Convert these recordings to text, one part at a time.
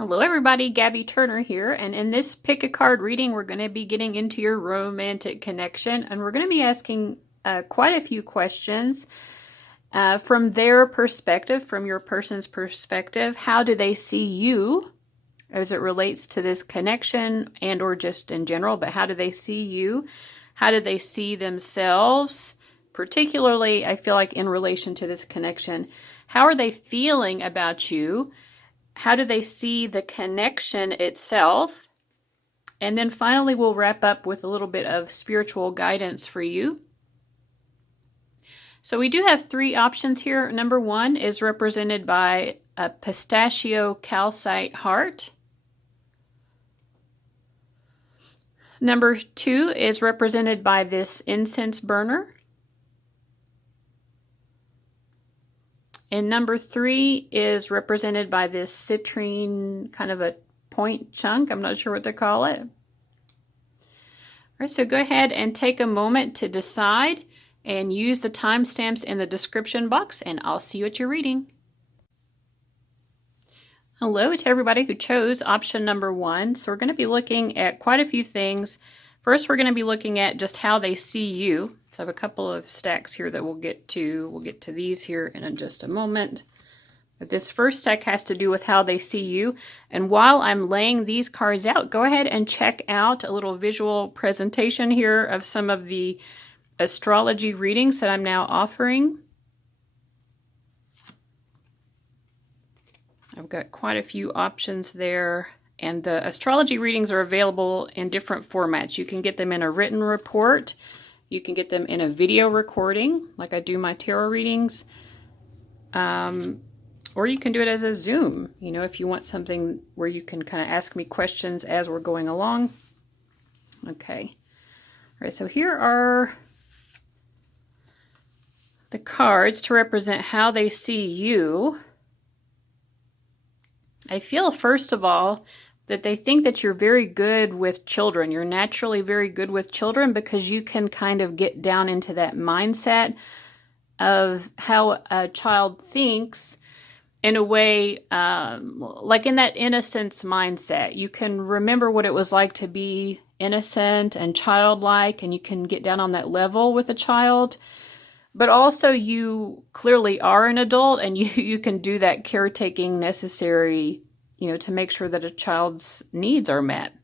Hello everybody, Gabby Turner here, and in this pick a card reading we're going to be getting into your romantic connection, and we're going to be asking quite a few questions from their perspective, from your person's perspective. How do they see you as it relates to this connection and or just in general, but how do they see you? How do they see themselves? Particularly, I feel like in relation to this connection, how are they feeling about you? How do they see the connection itself? And then finally, we'll wrap up with a little bit of spiritual guidance for you. So we do have three options here. Number one is represented by a pistachio calcite heart. Number two is represented by this incense burner. And number three is represented by this citrine, kind of a point chunk. I'm not sure what to call it. All right, so go ahead and take a moment to decide and use the timestamps in the description box, and I'll see you at your reading. Hello to everybody who chose option number one. So we're going to be looking at quite a few things. First, we're going to be looking at just how they see you. So I have a couple of stacks here that we'll get to. We'll get to these here in just a moment. But this first stack has to do with how they see you. And while I'm laying these cards out, go ahead and check out a little visual presentation here of some of the astrology readings that I'm now offering. I've got quite a few options there. And the astrology readings are available in different formats. You can get them in a written report. You can get them in a video recording, like I do my tarot readings. Or you can do it as a Zoom, you know, if you want something where you can kind of ask me questions as we're going along. Okay. All right, so here are the cards to represent how they see you. I feel, first of all, that they think that you're very good with children. You're naturally very good with children because you can kind of get down into that mindset of how a child thinks in a way, like in that innocence mindset. You can remember what it was like to be innocent and childlike, and you can get down on that level with a child. But also you clearly are an adult, and you can do that caretaking necessary, you know, to make sure that a child's needs are met.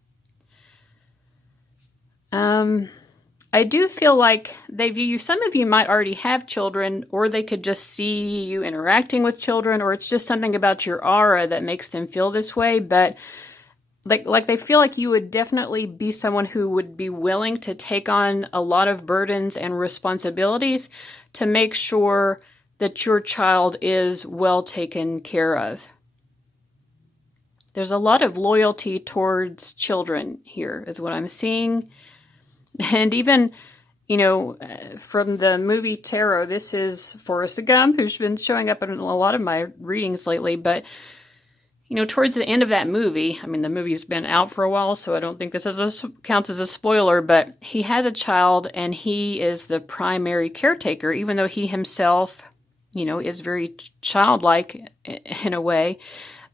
I do feel like they view you, some of you might already have children, or they could just see you interacting with children, or it's just something about your aura that makes them feel this way. But like they feel like you would definitely be someone who would be willing to take on a lot of burdens and responsibilities to make sure that your child is well taken care of. There's a lot of loyalty towards children here, is what I'm seeing. And even, you know, from the movie Tarot, this is Forrest Gump, who's been showing up in a lot of my readings lately. But, you know, towards the end of that movie, I mean, the movie's been out for a while, so I don't think this counts as a spoiler, but he has a child and he is the primary caretaker, even though he himself, you know, is very childlike in a way.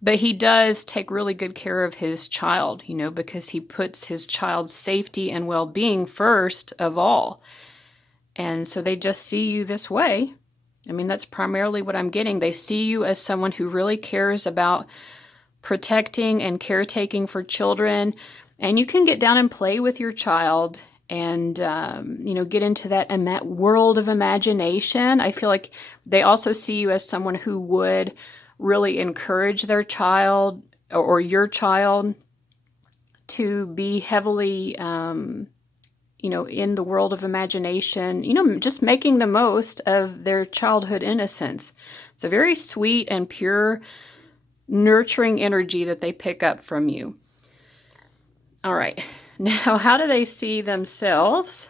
But he does take really good care of his child, you know, because he puts his child's safety and well-being first of all. And so they just see you this way. I mean, that's primarily what I'm getting. They see you as someone who really cares about protecting and caretaking for children. And you can get down and play with your child and, you know, get into that and that world of imagination. I feel like they also see you as someone who would really encourage their child or your child to be heavily, you know, in the world of imagination, you know, just making the most of their childhood innocence. It's a very sweet and pure, nurturing energy that they pick up from you. All right. Now, how do they see themselves?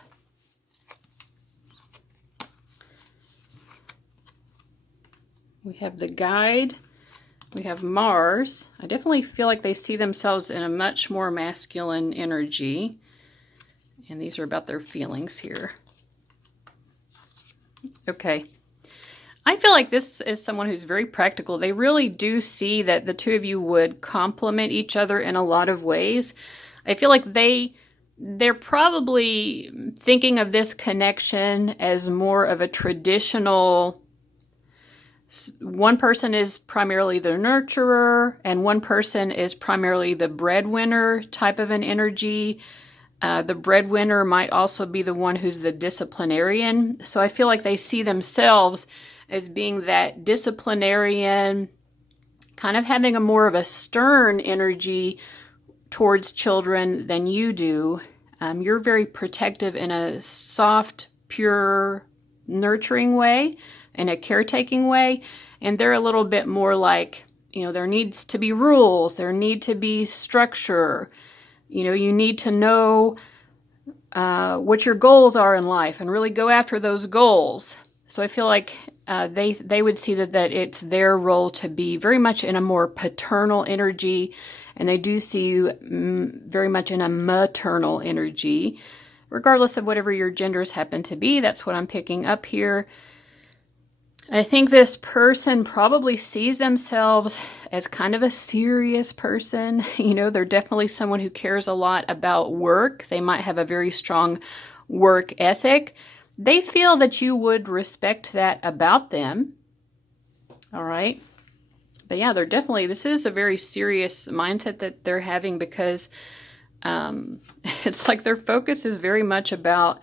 We have the Guide. We have Mars. I definitely feel like they see themselves in a much more masculine energy. And these are about their feelings here. Okay. I feel like this is someone who's very practical. They really do see that the two of you would complement each other in a lot of ways. I feel like they're probably thinking of this connection as more of a traditional, one person is primarily the nurturer and one person is primarily the breadwinner type of an energy. The breadwinner might also be the one who's the disciplinarian. So I feel like they see themselves as being that disciplinarian, kind of having a more of a stern energy towards children than you do. You're very protective in a soft, pure, nurturing way, in a caretaking way. And they're a little bit more like, there needs to be rules, there need to be structure. You need to know what your goals are in life and really go after those goals. So I feel like they would see that it's their role to be very much in a more paternal energy, and they do see you very much in a maternal energy, regardless of whatever your genders happen to be. That's what I'm picking up here. I think this person probably sees themselves as kind of a serious person. They're definitely someone who cares a lot about work. They might have a very strong work ethic. They feel that you would respect that about them. All right. But yeah, this is a very serious mindset that they're having, because it's like their focus is very much about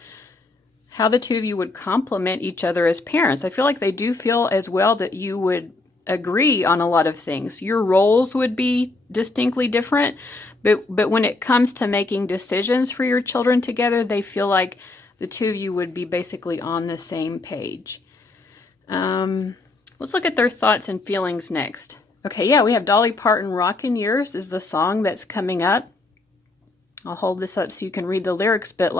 how the two of you would complement each other as parents. I feel like they do feel as well that you would agree on a lot of things. Your roles would be distinctly different, but when it comes to making decisions for your children together, they feel like the two of you would be basically on the same page. Let's look at their thoughts and feelings next. Okay, yeah, we have Dolly Parton, Rockin' Years is the song that's coming up. I'll hold this up so you can read the lyrics, but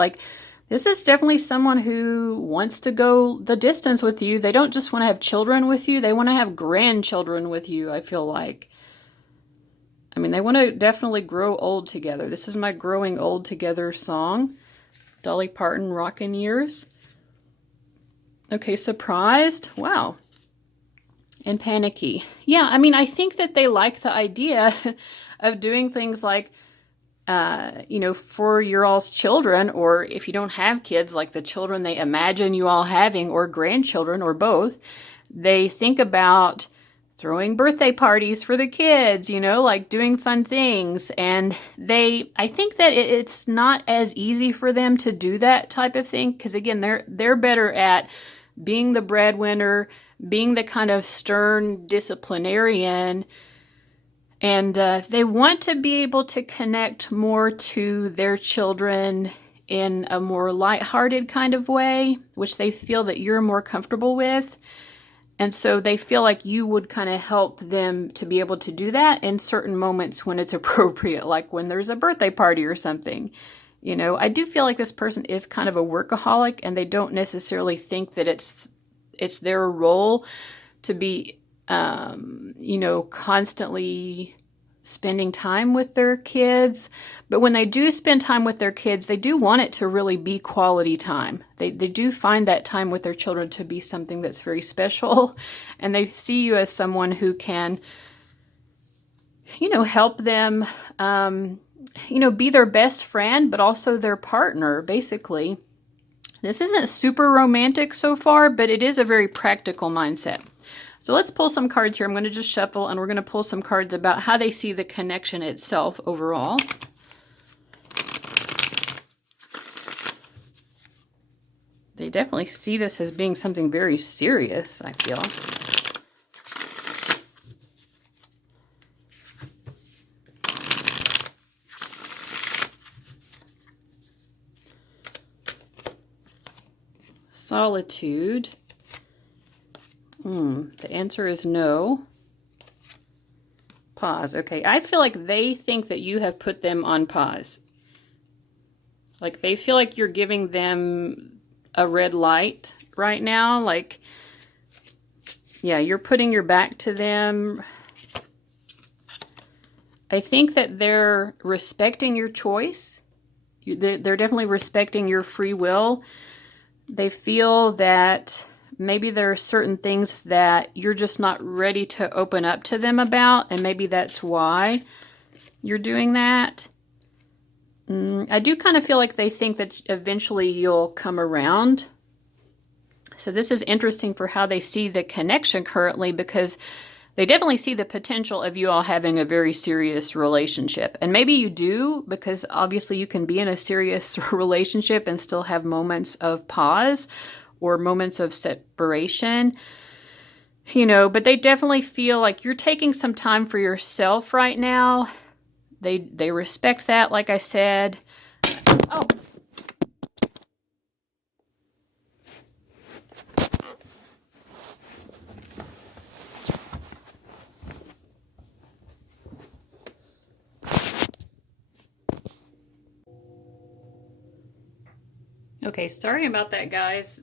this is definitely someone who wants to go the distance with you. They don't just want to have children with you. They want to have grandchildren with you, I feel like. They want to definitely grow old together. This is my Growing Old Together song. Dolly Parton, Rockin' Years. Okay, surprised. Wow. And panicky. Yeah, I think that they like the idea of doing things like, for your all's children, or if you don't have kids, like the children they imagine you all having, or grandchildren, or both. They think about throwing birthday parties for the kids, like doing fun things. And I think that it's not as easy for them to do that type of thing, because again, they're better at being the breadwinner, being the kind of stern disciplinarian. And they want to be able to connect more to their children in a more lighthearted kind of way, which they feel that you're more comfortable with. And so they feel like you would kind of help them to be able to do that in certain moments when it's appropriate, like when there's a birthday party or something. I do feel like this person is kind of a workaholic, and they don't necessarily think that it's their role to be constantly spending time with their kids. But when they do spend time with their kids, they do want it to really be quality time. They do find that time with their children to be something that's very special. And they see you as someone who can, help them, be their best friend, but also their partner, basically. This isn't super romantic so far, but it is a very practical mindset. So let's pull some cards here. I'm going to just shuffle, and we're going to pull some cards about how they see the connection itself overall. They definitely see this as being something very serious, I feel. Solitude. The answer is no. Pause. Okay, I feel like they think that you have put them on pause. Like they feel like you're giving them a red light right now. Like, yeah, you're putting your back to them. I think that they're respecting your choice. They're definitely respecting your free will. They feel that maybe there are certain things that you're just not ready to open up to them about, and maybe that's why you're doing that. I do kind of feel like they think that eventually you'll come around. So this is interesting for how they see the connection currently, because they definitely see the potential of you all having a very serious relationship. And maybe you do, because obviously you can be in a serious relationship and still have moments of pause or moments of separation, you know, but they definitely feel like you're taking some time for yourself right now. They respect that, like I said. Oh. Okay, sorry about that, guys.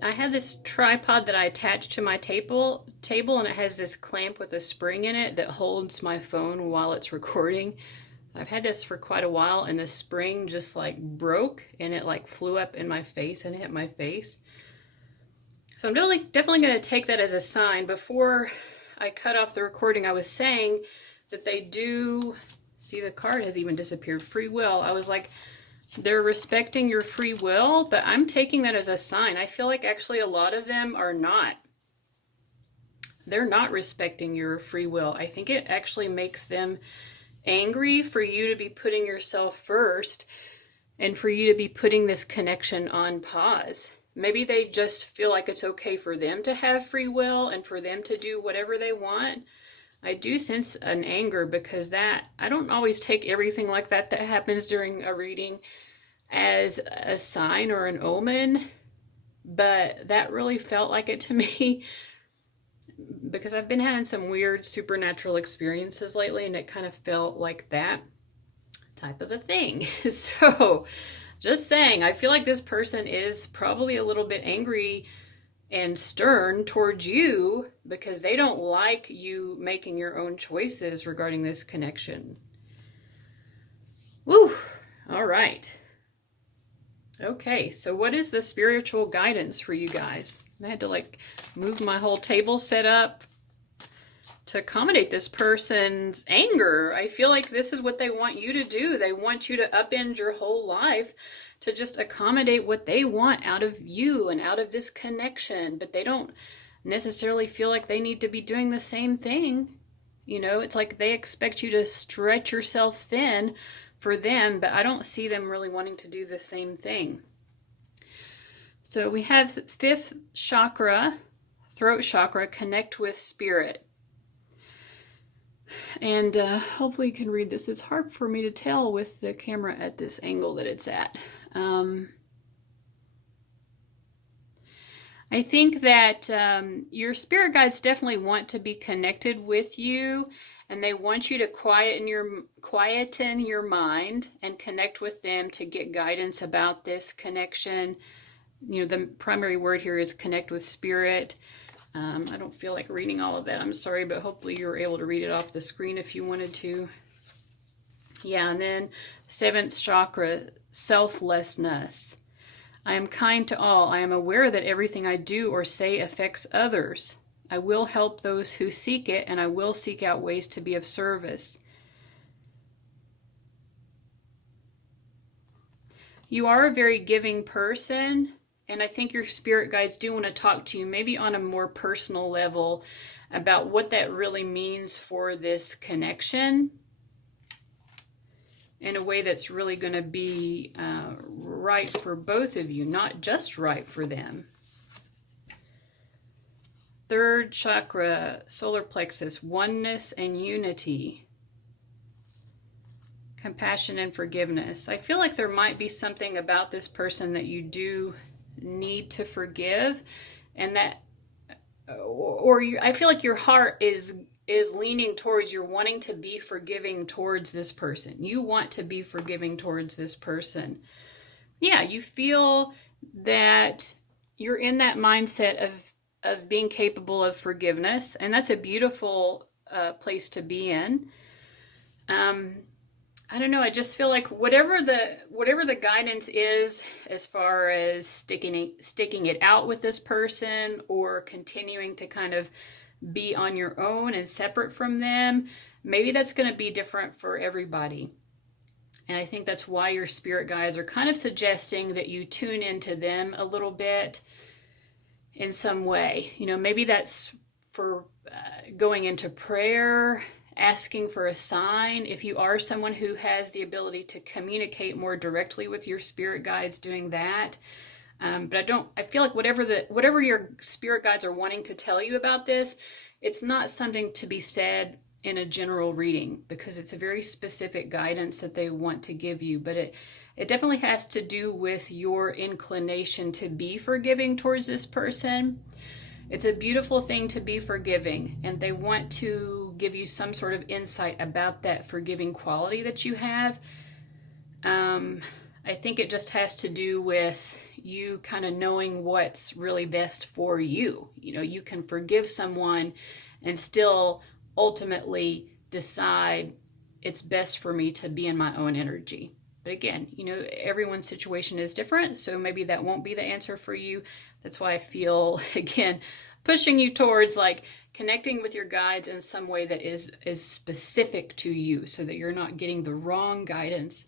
I have this tripod that I attached to my table, and it has this clamp with a spring in it that holds my phone while it's recording. I've had this for quite a while, and the spring just like broke, and it like flew up in my face and hit my face. So I'm definitely going to take that as a sign. Before I cut off the recording, I was saying that they do, see, the card has even disappeared, free will. I was like, they're respecting your free will, but I'm taking that as a sign. I feel like actually a lot of them are not. They're not respecting your free will. I think it actually makes them angry for you to be putting yourself first and for you to be putting this connection on pause. Maybe they just feel like it's okay for them to have free will and for them to do whatever they want. I do sense an anger, because I don't always take everything like that happens during a reading as a sign or an omen, but that really felt like it to me, because I've been having some weird supernatural experiences lately, and it kind of felt like that type of a thing. So just saying, I feel like this person is probably a little bit angry and stern towards you because they don't like you making your own choices regarding this connection. Woo! All right. Okay, so what is the spiritual guidance for you guys? I had to like move my whole table set up to accommodate this person's anger. I feel like this is what they want you to do. They want you to upend your whole life to just accommodate what they want out of you and out of this connection, but they don't necessarily feel like they need to be doing the same thing. You know, it's like they expect you to stretch yourself thin for them, but I don't see them really wanting to do the same thing. So we have 5th chakra, throat chakra, connect with spirit. And hopefully you can read this. It's hard for me to tell with the camera at this angle that it's at. I think that your spirit guides definitely want to be connected with you, and they want you to quieten your mind and connect with them to get guidance about this connection. You know, the primary word here is connect with spirit. I don't feel like reading all of that. I'm sorry, but hopefully you were able to read it off the screen if you wanted to. Yeah, and then 7th chakra, selflessness. I am kind to all. I am aware that everything I do or say affects others. I will help those who seek it, and I will seek out ways to be of service. You are a very giving person, and I think your spirit guides do want to talk to you, maybe on a more personal level, about what that really means for this connection in a way that's really going to be right for both of you, not just right for them. 3rd chakra, solar plexus, oneness and unity. Compassion and forgiveness. I feel like there might be something about this person that you do need to forgive, and that, I feel like your heart is leaning towards, you're wanting to be forgiving towards this person. You want to be forgiving towards this person. Yeah, you feel that you're in that mindset of being capable of forgiveness, and that's a beautiful place to be in. I don't know. I just feel like whatever the guidance is, as far as sticking it out with this person or continuing to kind of be on your own and separate from them, maybe that's going to be different for everybody. And I think that's why your spirit guides are kind of suggesting that you tune into them a little bit in some way. You know, maybe that's for going into prayer, asking for a sign. If you are someone who has the ability to communicate more directly with your spirit guides, doing that. But I feel like whatever your spirit guides are wanting to tell you about this, it's not something to be said in a general reading, because it's a very specific guidance that they want to give you. But it definitely has to do with your inclination to be forgiving towards this person. It's a beautiful thing to be forgiving, and they want to give you some sort of insight about that forgiving quality that you have. I think it just has to do with you kind of knowing what's really best for you. You know, you can forgive someone and still ultimately decide it's best for me to be in my own energy. But again, you know, everyone's situation is different, so maybe that won't be the answer for you. That's why I feel, again, pushing you towards like connecting with your guides in some way that is specific to you, so that you're not getting the wrong guidance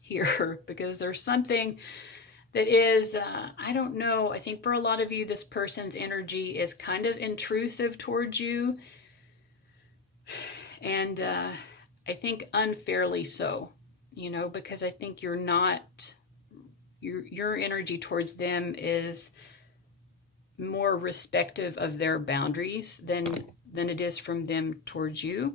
here, because there's something that is, I don't know, I think for a lot of you, this person's energy is kind of intrusive towards you. And I think unfairly so, you know, because I think you're not, your energy towards them is more respective of their boundaries than it is from them towards you.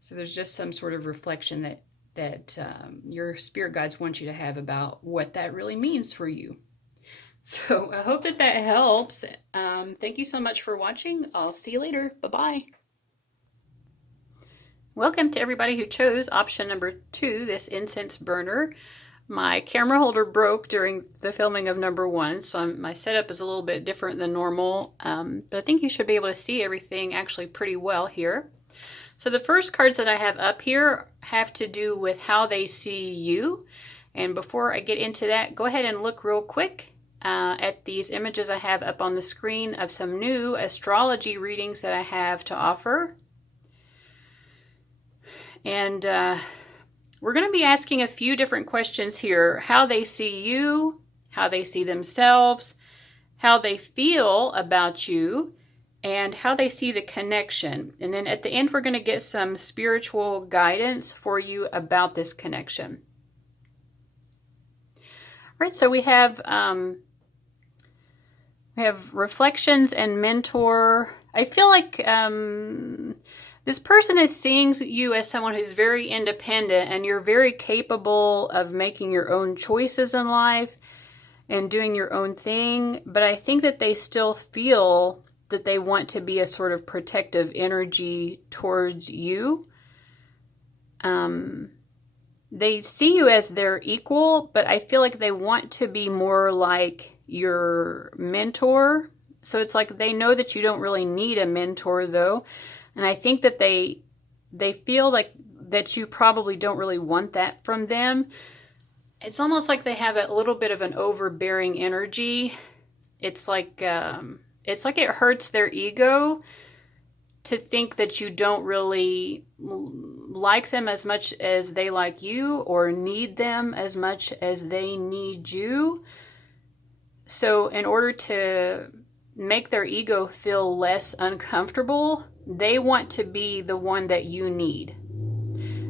So there's just some sort of reflection that your spirit guides want you to have about what that really means for you. So I hope that helps. Thank you so much for watching. I'll see you later. Bye-bye. Welcome to everybody who chose option number 2, this incense burner. My camera holder broke during the filming of number 1, so my setup is a little bit different than normal, but I think you should be able to see everything actually pretty well here. So the first cards that I have up here have to do with how they see you. And before I get into that, go ahead and look real quick at these images I have up on the screen of some new astrology readings that I have to offer. And we're going to be asking a few different questions here. How they see you, how they see themselves, how they feel about you, and how they see the connection. And then at the end, we're going to get some spiritual guidance for you about this connection. All right, so we have reflections and mentor. I feel like this person is seeing you as someone who's very independent, and you're very capable of making your own choices in life and doing your own thing. But I think that they still feel that they want to be a sort of protective energy towards you. They see you as their equal, but I feel like they want to be more like your mentor. So it's like they know that you don't really need a mentor, though. And I think that they feel like that you probably don't really want that from them. It's almost like they have a little bit of an overbearing energy. It's like it hurts their ego to think that you don't really like them as much as they like you, or need them as much as they need you. So in order to make their ego feel less uncomfortable, they want to be the one that you need.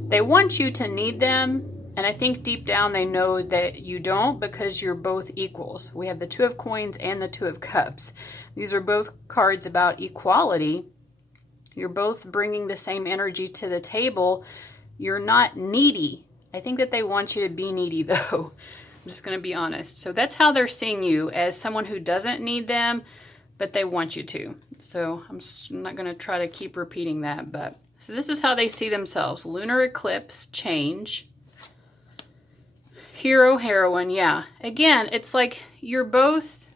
They want you to need them, and I think deep down they know that you don't, because you're both equals. We have the 2 of coins and the 2 of cups. These are both cards about equality. You're both bringing the same energy to the table. You're not needy. I think that they want you to be needy, though. I'm just going to be honest. So that's how they're seeing you, as someone who doesn't need them, but they want you to. So I'm not going to try to keep repeating that. But so this is how they see themselves. Lunar eclipse, change. Hero, heroine, yeah. Again, it's like you're both,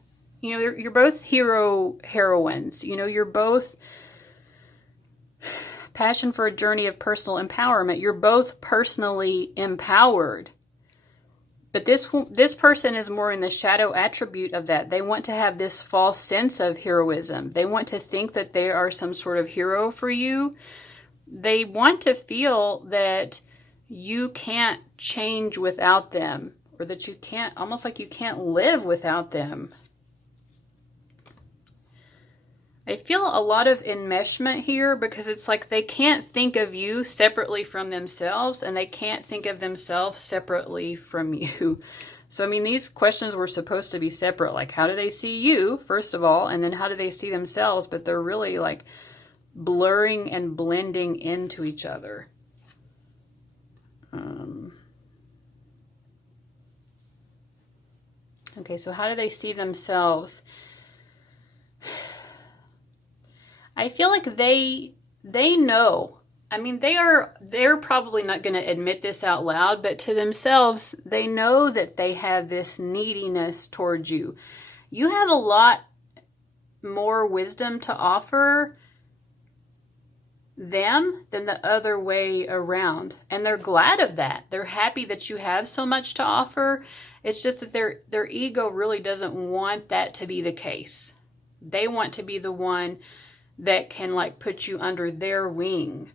you're both hero, heroines. You're both Passion for a journey of personal empowerment. You're both personally empowered. But this person is more in the shadow attribute of that. They want to have this false sense of heroism. They want to think that they are some sort of hero for you. They want to feel that you can't change without them, or that you can't, almost like you can't live without them. I feel a lot of enmeshment here because it's like they can't think of you separately from themselves, and they can't think of themselves separately from you. So, I mean, these questions were supposed to be separate. Like, how do they see you, first of all, and then how do they see themselves? But they're really like blurring and blending into each other. Okay, so how do they see themselves? I feel like they know. I mean, they're probably not going to admit this out loud, but to themselves, they know that they have this neediness towards you. You have a lot more wisdom to offer them than the other way around. And they're glad of that. They're happy that you have so much to offer. It's just that their ego really doesn't want that to be the case. They want to be the one that can like put you under their wing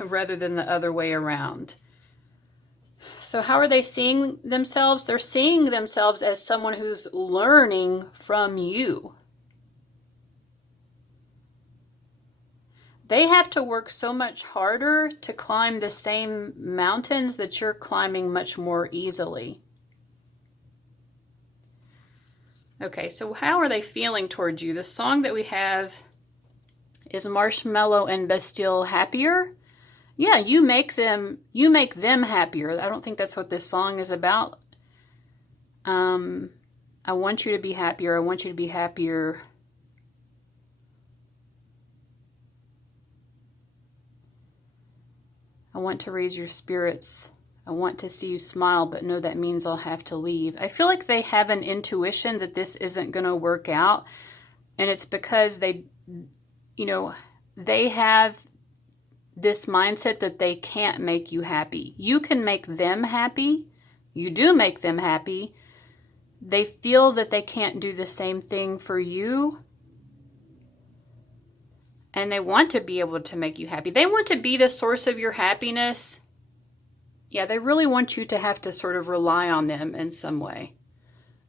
rather than the other way around. So how are they seeing themselves? They're seeing themselves as someone who's learning from you. They have to work so much harder to climb the same mountains that you're climbing much more easily. Okay, so how are they feeling towards you? The song that we have is Marshmallow and Bastille happier? Yeah, you make them happier. I don't think that's what this song is about. I want you to be happier. I want you to be happier. I want to raise your spirits. I want to see you smile, but no, that means I'll have to leave. I feel like they have an intuition that this isn't going to work out. And it's because they have this mindset that they can't make you happy. You can make them happy. You do make them happy. They feel that they can't do the same thing for you. And they want to be able to make you happy. They want to be the source of your happiness. Yeah, they really want you to have to sort of rely on them in some way.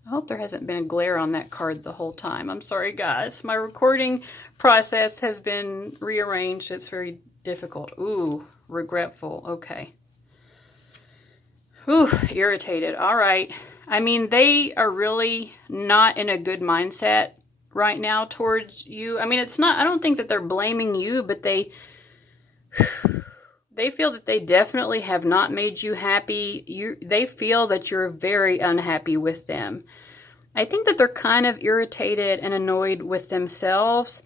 I hope there hasn't been a glare on that card the whole time. I'm sorry, guys. My recording process has been rearranged. It's very difficult. Ooh, regretful. Okay. Ooh, irritated. All right. I mean, they are really not in a good mindset right now towards you. I mean, it's not, I don't think that they're blaming you, but they feel that they definitely have not made you happy. They feel that you're very unhappy with them. I think that they're kind of irritated and annoyed with themselves.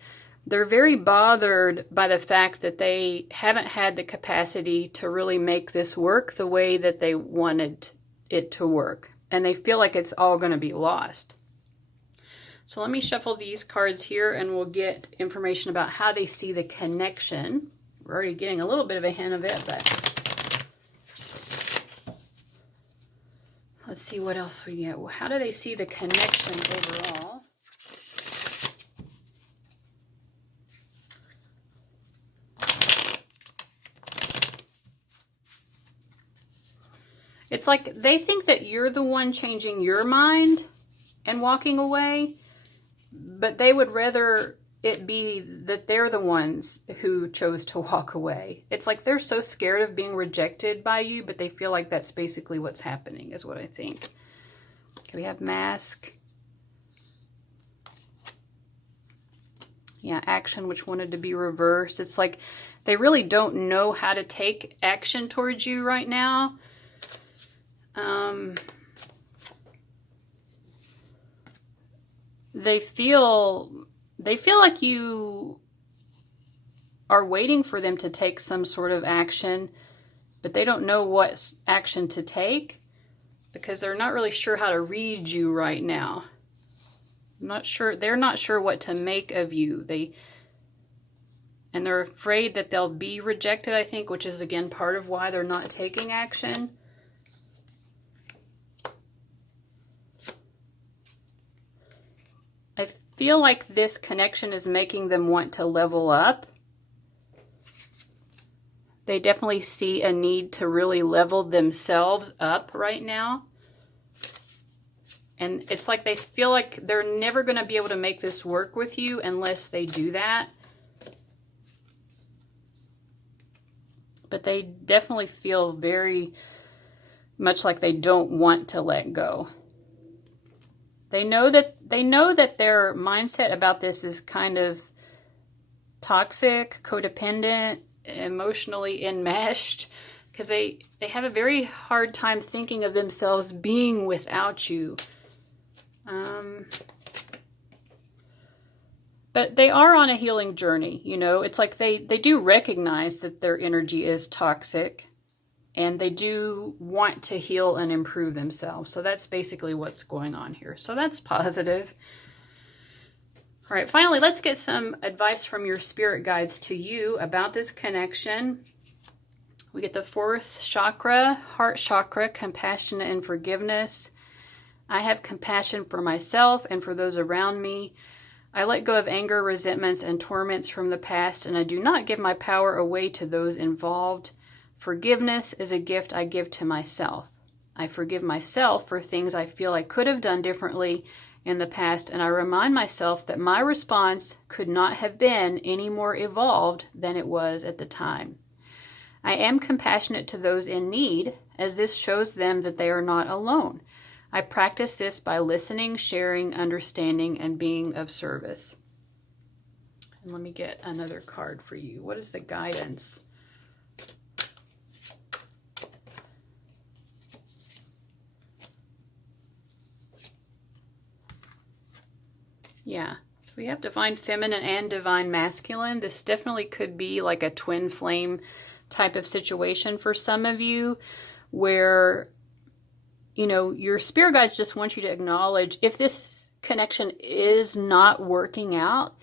They're very bothered by the fact that they haven't had the capacity to really make this work the way that they wanted it to work. And they feel like it's all going to be lost. So let me shuffle these cards here and we'll get information about how they see the connection. We're already getting a little bit of a hint of it, but let's see what else we get. Well, how do they see the connection overall? It's like they think that you're the one changing your mind and walking away, but they would rather it be that they're the ones who chose to walk away. It's like they're so scared of being rejected by you, but they feel like that's basically what's happening, is what I think. Okay, we have mask. Yeah, action, which wanted to be reversed. It's like they really don't know how to take action towards you right now. They feel like you are waiting for them to take some sort of action, but they don't know what action to take because they're not really sure how to read you right now. They're not sure what to make of you. and they're afraid that they'll be rejected, I think, which is again part of why they're not taking action. I feel like this connection is making them want to level up. They definitely see a need to really level themselves up right now. And it's like they feel like they're never going to be able to make this work with you unless they do that. But they definitely feel very much like they don't want to let go. They know that their mindset about this is kind of toxic, codependent, emotionally enmeshed, because they have a very hard time thinking of themselves being without you. But they are on a healing journey, you know. It's like they do recognize that their energy is toxic, and they do want to heal and improve themselves. So that's basically what's going on here. So that's positive. All right, finally, let's get some advice from your spirit guides to you about this connection. We get the 4th chakra, heart chakra, compassion and forgiveness. I have compassion for myself and for those around me. I let go of anger, resentments, and torments from the past, and I do not give my power away to those involved. Forgiveness is a gift I give to myself. I forgive myself for things I feel I could have done differently in the past, and I remind myself that my response could not have been any more evolved than it was at the time. I am compassionate to those in need, as this shows them that they are not alone. I practice this by listening, sharing, understanding, and being of service. And let me get another card for you. What is the guidance? Yeah, so we have divine feminine and divine masculine. This definitely could be like a twin flame type of situation for some of you, where, you know, your spirit guides just want you to acknowledge, if this connection is not working out,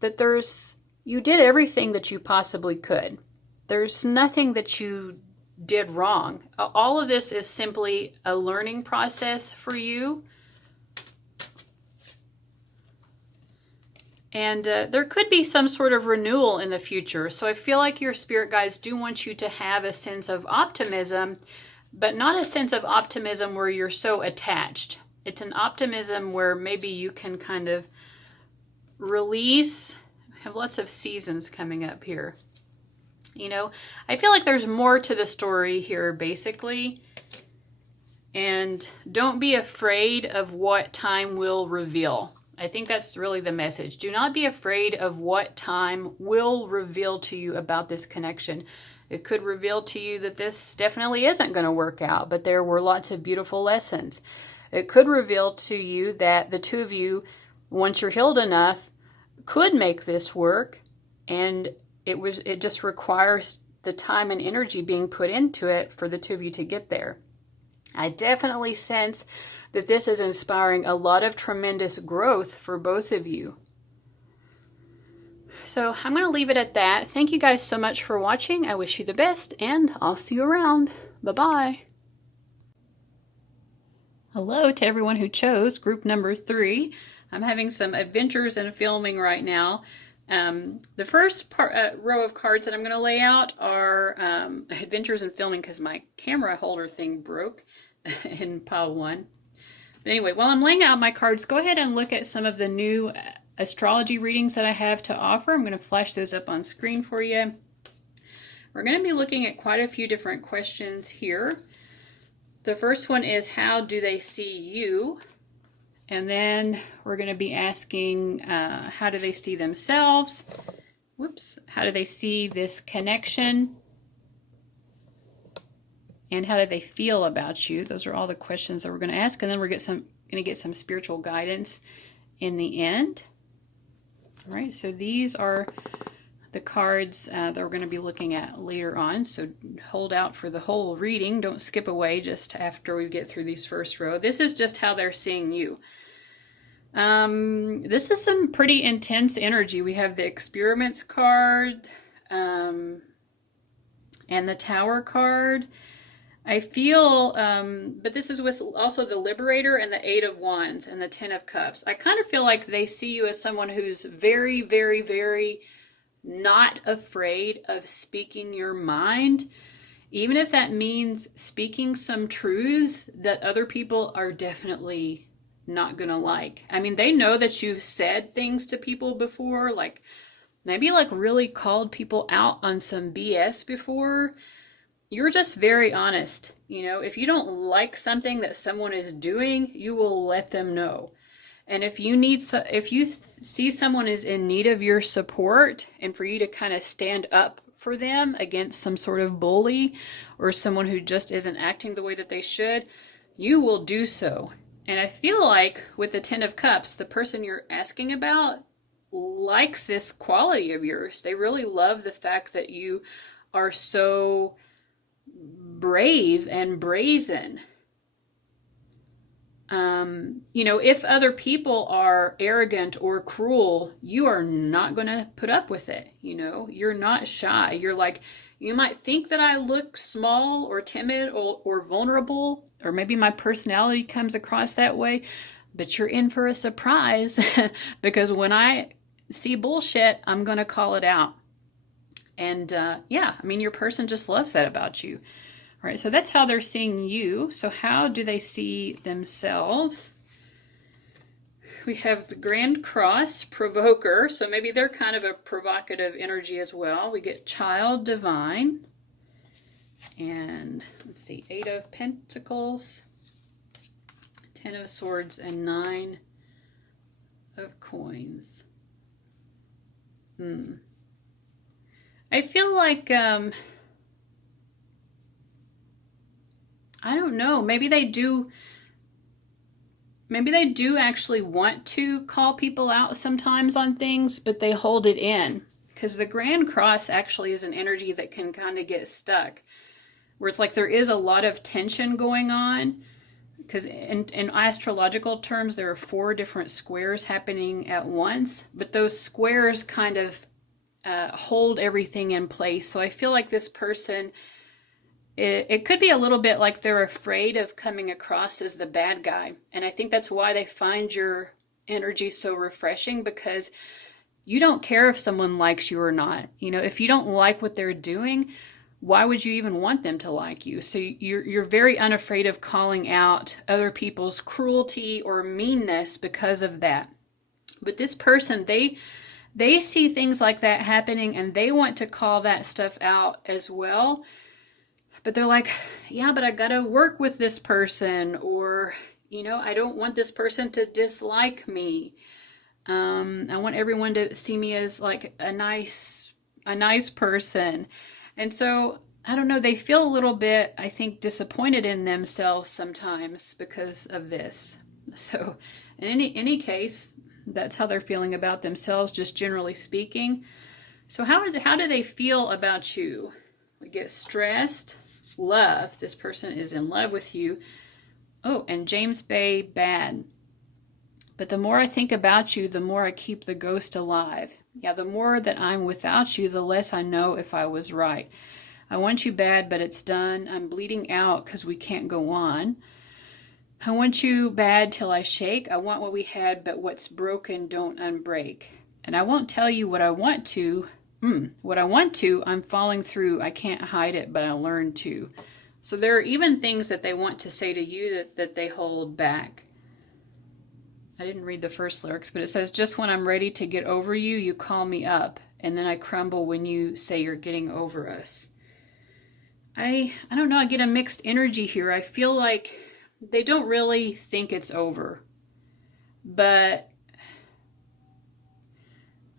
that you did everything that you possibly could. There's nothing that you did wrong. All of this is simply a learning process for you. And there could be some sort of renewal in the future. So I feel like your spirit guides do want you to have a sense of optimism, but not a sense of optimism where you're so attached. It's an optimism where maybe you can kind of release. I have lots of seasons coming up here. You know, I feel like there's more to the story here, basically. And don't be afraid of what time will reveal. I think that's really the message. Do not be afraid of what time will reveal to you about this connection. It could reveal to you that this definitely isn't going to work out, but there were lots of beautiful lessons. It could reveal to you that the two of you, once you're healed enough, could make this work, and it just requires the time and energy being put into it for the two of you to get there. I definitely sense that this is inspiring a lot of tremendous growth for both of you. So I'm going to leave it at that. Thank you guys so much for watching. I wish you the best, and I'll see you around. Bye-bye. Hello to everyone who chose group number 3. I'm having some adventures in filming right now. The first row of cards that I'm going to lay out are adventures in filming because my camera holder thing broke in pile 1. But anyway, while I'm laying out my cards, go ahead and look at some of the new astrology readings that I have to offer. I'm going to flash those up on screen for you. We're going to be looking at quite a few different questions here. The first one is, how do they see you? And then we're going to be asking, how do they see themselves? Whoops. How do they see this connection? And how do they feel about you? Those are all the questions that we're going to ask. And then we're going to get some spiritual guidance in the end. All right, so these are the cards that we're going to be looking at later on. So hold out for the whole reading. Don't skip away just after we get through these first row. This is just how they're seeing you. This is some pretty intense energy. We have the experiments card, and the Tower card. I feel, but this is with also the Liberator and the Eight of Wands and the Ten of Cups. I kind of feel like they see you as someone who's very, very, very not afraid of speaking your mind, even if that means speaking some truths that other people are definitely not gonna like. I mean, they know that you've said things to people before, like maybe like really called people out on some BS before. You're just very honest. You know, if you don't like something that someone is doing, you will let them know. And if you see someone is in need of your support, and for you to kind of stand up for them against some sort of bully or someone who just isn't acting the way that they should, you will do so. And I feel like with the Ten of Cups, the person you're asking about likes this quality of yours. They really love the fact that you are so brave and brazen. You know, if other people are arrogant or cruel, you are not going to put up with it. You know, you're not shy. You're like, you might think that I look small or timid or vulnerable, or maybe my personality comes across that way, but you're in for a surprise because when I see bullshit, I'm going to call it out. And yeah, I mean, your person just loves that about you. All right, so that's how they're seeing you. So how do they see themselves? We have the Grand Cross, Provoker. So maybe they're kind of a provocative energy as well. We get Child Divine. And let's see, Eight of Pentacles, Ten of Swords, and Nine of Coins. I feel like, I don't know, maybe they do actually want to call people out sometimes on things, but they hold it in. Because the Grand Cross actually is an energy that can kind of get stuck, where it's like there is a lot of tension going on. Because in astrological terms, there are 4 different squares happening at once, but those squares kind of hold everything in place. So I feel like this person, it could be a little bit like they're afraid of coming across as the bad guy. And I think that's why they find your energy so refreshing, because you don't care if someone likes you or not. You know, if you don't like what they're doing, why would you even want them to like you? So you're very unafraid of calling out other people's cruelty or meanness because of that. But this person, they see things like that happening and they want to call that stuff out as well. But they're like, yeah, but I gotta work with this person, or, you know, I don't want this person to dislike me. I want everyone to see me as like a nice person. And so, I don't know, they feel a little bit, I think, disappointed in themselves sometimes because of this. So, in any case, that's how they're feeling about themselves, just generally speaking. So how do they feel about you? We get stressed, love. This person is in love with you. Oh, and James Bay, bad. But the more I think about you, the more I keep the ghost alive. Yeah, the more that I'm without you, the less I know if I was right. I want you bad, but it's done. I'm bleeding out because we can't go on. I want you bad till I shake. I want what we had, but what's broken don't unbreak. And I won't tell you what I want to. What I want to, I'm falling through. I can't hide it, but I learned to. So there are even things that they want to say to you that they hold back. I didn't read the first lyrics, but it says, just when I'm ready to get over you, you call me up. And then I crumble when you say you're getting over us. I don't know, I get a mixed energy here. I feel like they don't really think it's over. But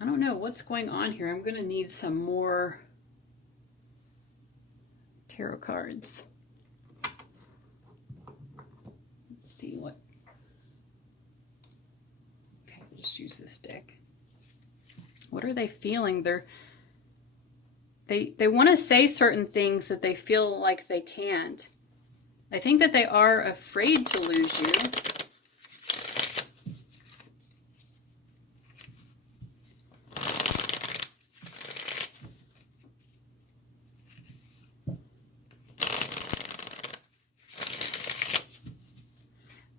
I don't know what's going on here. I'm going to need some more tarot cards. Let's see what. Okay, we'll just use this deck. What are they feeling? They want to say certain things that they feel like they can't. I think that they are afraid to lose you.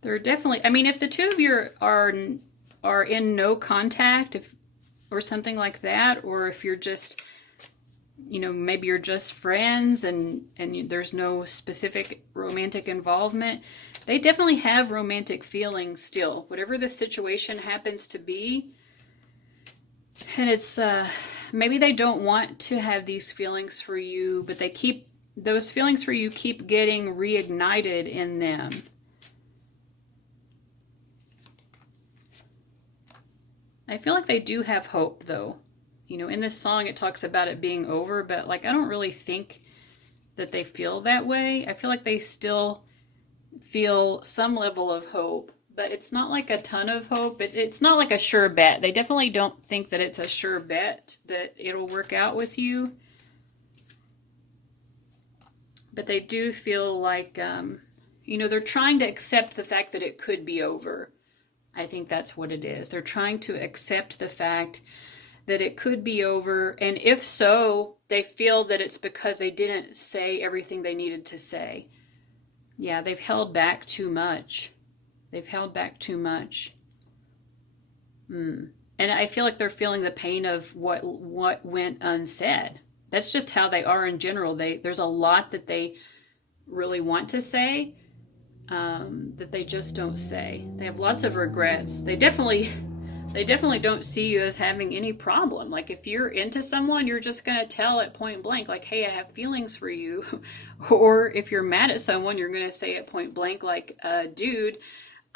They're definitely, I mean, if the two of you are in no contact, or something like that, or if you're just, you know, maybe you're just friends and there's no specific romantic involvement, they definitely have romantic feelings still, whatever the situation happens to be. And it's, maybe they don't want to have these feelings for you, but those feelings for you keep getting reignited in them. I feel like they do have hope, though. You know, in this song it talks about it being over, but like I don't really think that they feel that way. I feel like they still feel some level of hope, but it's not like a ton of hope. It's not like a sure bet. They definitely don't think that it's a sure bet that it'll work out with you. But they do feel like, you know, they're trying to accept the fact that it could be over. I think that's what it is. They're trying to accept the fact that it could be over. And if so, they feel that it's because they didn't say everything they needed to say. Yeah, they've held back too much. They've held back too much. And I feel like they're feeling the pain of what went unsaid. That's just how they are in general. There's a lot that they really want to say, that they just don't say. They have lots of regrets. They definitely don't see you as having any problem. Like if you're into someone, you're just going to tell it point blank, like, hey, I have feelings for you. Or if you're mad at someone, you're going to say it point blank, like, dude,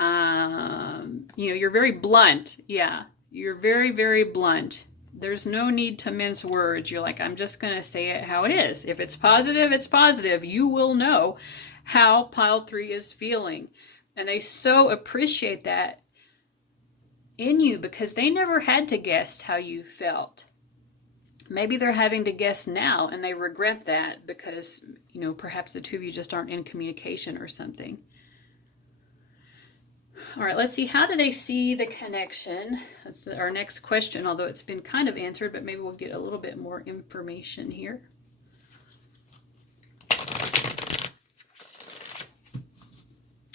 you know, you're very blunt. Yeah, you're very, very blunt. There's no need to mince words. You're like, I'm just going to say it how it is. If it's positive, it's positive. You will know how pile 3 is feeling. And they so appreciate that in you because they never had to guess how you felt. Maybe they're having to guess now and they regret that because, you know, perhaps the two of you just aren't in communication or something. All right, let's see. How do they see the connection? That's our next question, although it's been kind of answered, but maybe we'll get a little bit more information here.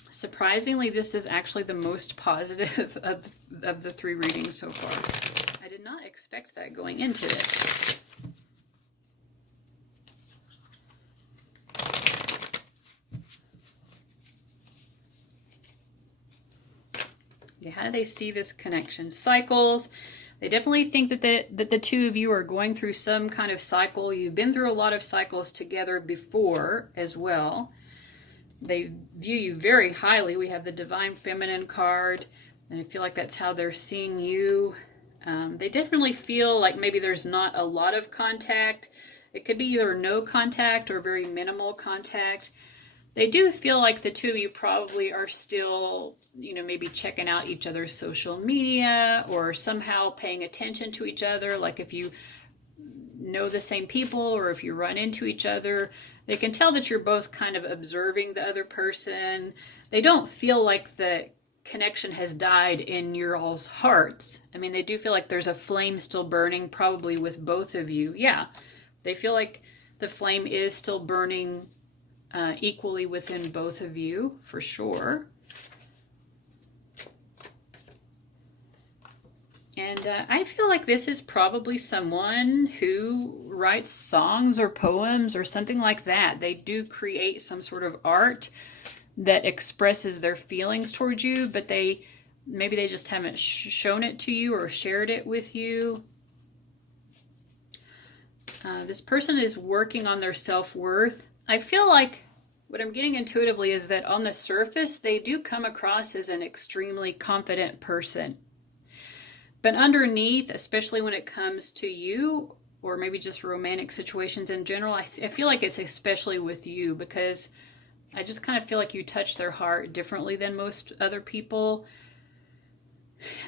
Surprisingly, this is actually the most positive of the 3 readings so far. I did not expect that going into it. Yeah, how do they see this connection? Cycles. They definitely think that the two of you are going through some kind of cycle. You've been through a lot of cycles together before as well. They view you very highly. We have the Divine Feminine card, and I feel like that's how they're seeing you. They definitely feel like maybe there's not a lot of contact. It could be either no contact or very minimal contact. They do feel like the two of you probably are still, you know, maybe checking out each other's social media or somehow paying attention to each other. Like if you know the same people or if you run into each other, they can tell that you're both kind of observing the other person. They don't feel like the connection has died in your all's hearts. I mean, they do feel like there's a flame still burning, probably with both of you. Yeah, they feel like the flame is still burning equally within both of you, for sure. And I feel like this is probably someone who writes songs or poems or something like that. They do create some sort of art that expresses their feelings towards you, but maybe they just haven't shown it to you or shared it with you. This person is working on their self-worth. I feel like what I'm getting intuitively is that on the surface, they do come across as an extremely confident person. But underneath, especially when it comes to you, or maybe just romantic situations in general, I feel like it's especially with you because I just kind of feel like you touch their heart differently than most other people.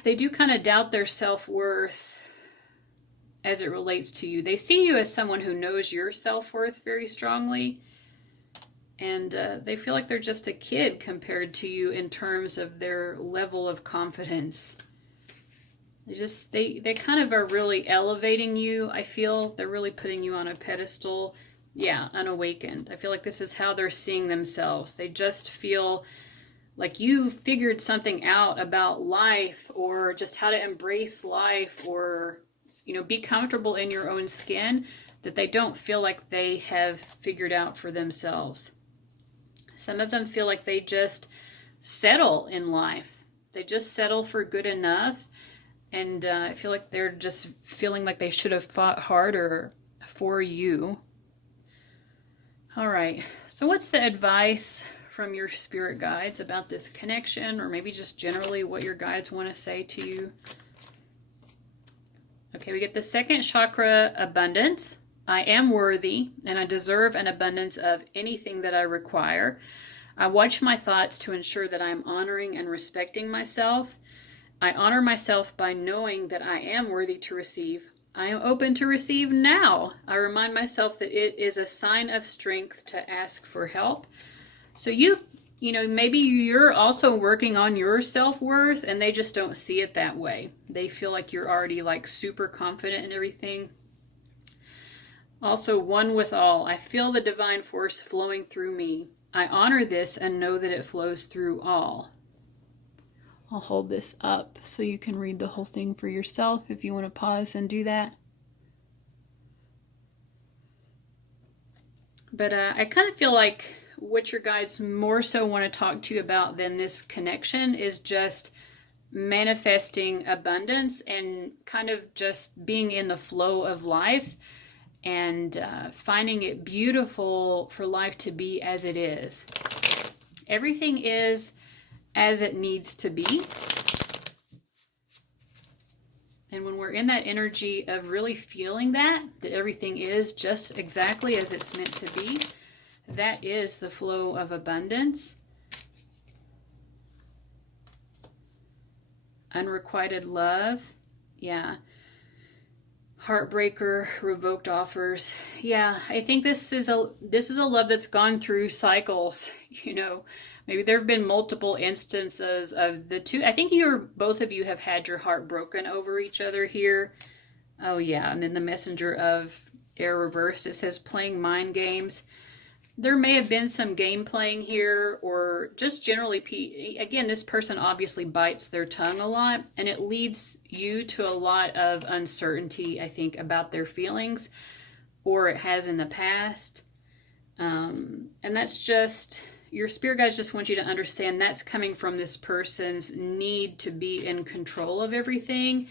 They do kind of doubt their self-worth as it relates to you. They see you as someone who knows your self-worth very strongly. And they feel like they're just a kid compared to you in terms of their level of confidence. They kind of are really elevating you. I feel they're really putting you on a pedestal. Yeah, unawakened. I feel like this is how they're seeing themselves. They just feel like you figured something out about life, or just how to embrace life, or, you know, be comfortable in your own skin, that they don't feel like they have figured out for themselves. Some of them feel like they just settle in life. They just settle for good enough. And I feel like they're just feeling like they should have fought harder for you. All right. So what's the advice from your spirit guides about this connection, or maybe just generally what your guides want to say to you? Okay, we get the second chakra, abundance. I am worthy, and I deserve an abundance of anything that I require. I watch my thoughts to ensure that I am honoring and respecting myself. I honor myself by knowing that I am worthy to receive. I am open to receive now. I remind myself that it is a sign of strength to ask for help. So you know, maybe you're also working on your self-worth, and they just don't see it that way. They feel like you're already like super confident in everything. Also, one with all. I feel the divine force flowing through me. I honor this and know that it flows through all. I'll hold this up so you can read the whole thing for yourself if you want to pause and do that. But I kind of feel like what your guides more so want to talk to you about than this connection is just manifesting abundance and kind of just being in the flow of life, and finding it beautiful for life to be as it is. Everything is as it needs to be. And when we're in that energy of really feeling that everything is just exactly as it's meant to be, that is the flow of abundance. Unrequited love. Yeah. Heartbreaker, revoked offers. Yeah, I think this is a love that's gone through cycles. You know, maybe there have been multiple instances of the two. I think both of you have had your heart broken over each other here. Oh yeah, and then the messenger of air reversed. It says playing mind games. There may have been some game playing here, or just generally, again, this person obviously bites their tongue a lot, and it leads you to a lot of uncertainty, I think, about their feelings, or it has in the past. And that's just, your spirit guides just want you to understand that's coming from this person's need to be in control of everything.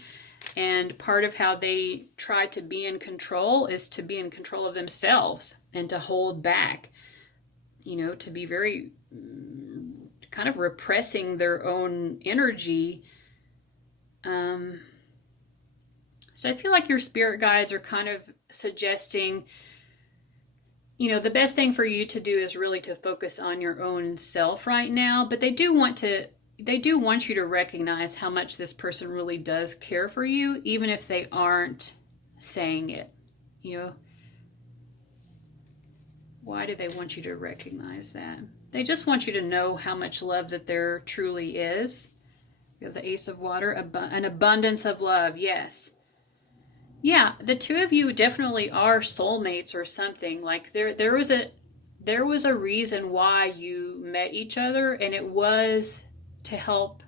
And part of how they try to be in control is to be in control of themselves and to hold back, you know, to be very kind of repressing their own energy. So I feel like your spirit guides are kind of suggesting, you know, the best thing for you to do is really to focus on your own self right now, but they do want you to recognize how much this person really does care for you, even if they aren't saying it. You know, why do they want you to recognize that? They just want you to know how much love that there truly is. We have the Ace of Water, an abundance of love. Yes. Yeah, the two of you definitely are soulmates or something. Like there was a reason why you met each other, and it was to help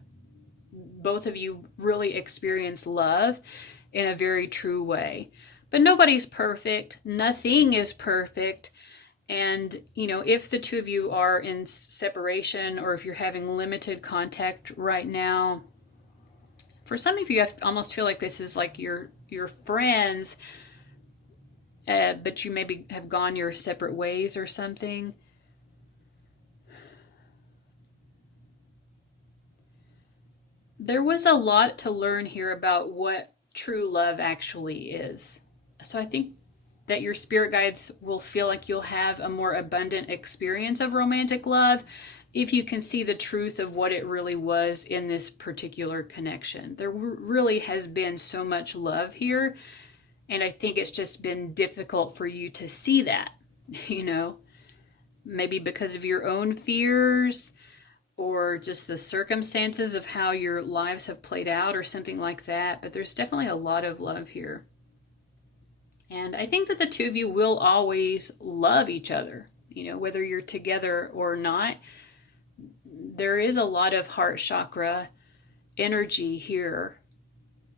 both of you really experience love in a very true way. But nobody's perfect. Nothing is perfect. And, you know, if the two of you are in separation, or if you're having limited contact right now, for some of you, I almost feel like this is like your friends, but you maybe have gone your separate ways or something. There was a lot to learn here about what true love actually is. So I think that your spirit guides will feel like you'll have a more abundant experience of romantic love if you can see the truth of what it really was in this particular connection. There really has been so much love here, and I think it's just been difficult for you to see that, you know, maybe because of your own fears, or just the circumstances of how your lives have played out, or something like that. But there's definitely a lot of love here. And I think that the two of you will always love each other, you know, whether you're together or not. there is a lot of heart chakra energy here.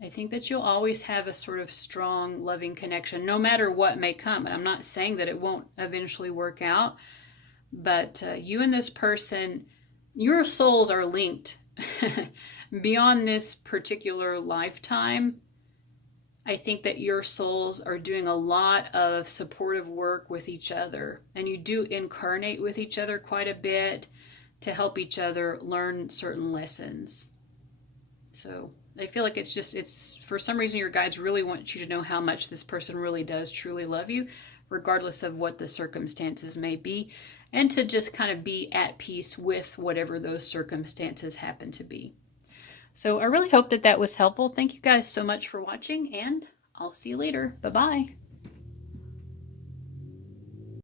I think that you'll always have a sort of strong, loving connection, no matter what may come. And I'm not saying that it won't eventually work out, but you and this person, your souls are linked beyond this particular lifetime. I think that your souls are doing a lot of supportive work with each other, and you do incarnate with each other quite a bit to help each other learn certain lessons. So I feel like it's for some reason your guides really want you to know how much this person really does truly love you, regardless of what the circumstances may be, and to just kind of be at peace with whatever those circumstances happen to be. So I really hope that that was helpful. Thank you guys so much for watching, and I'll see you later. Bye-bye.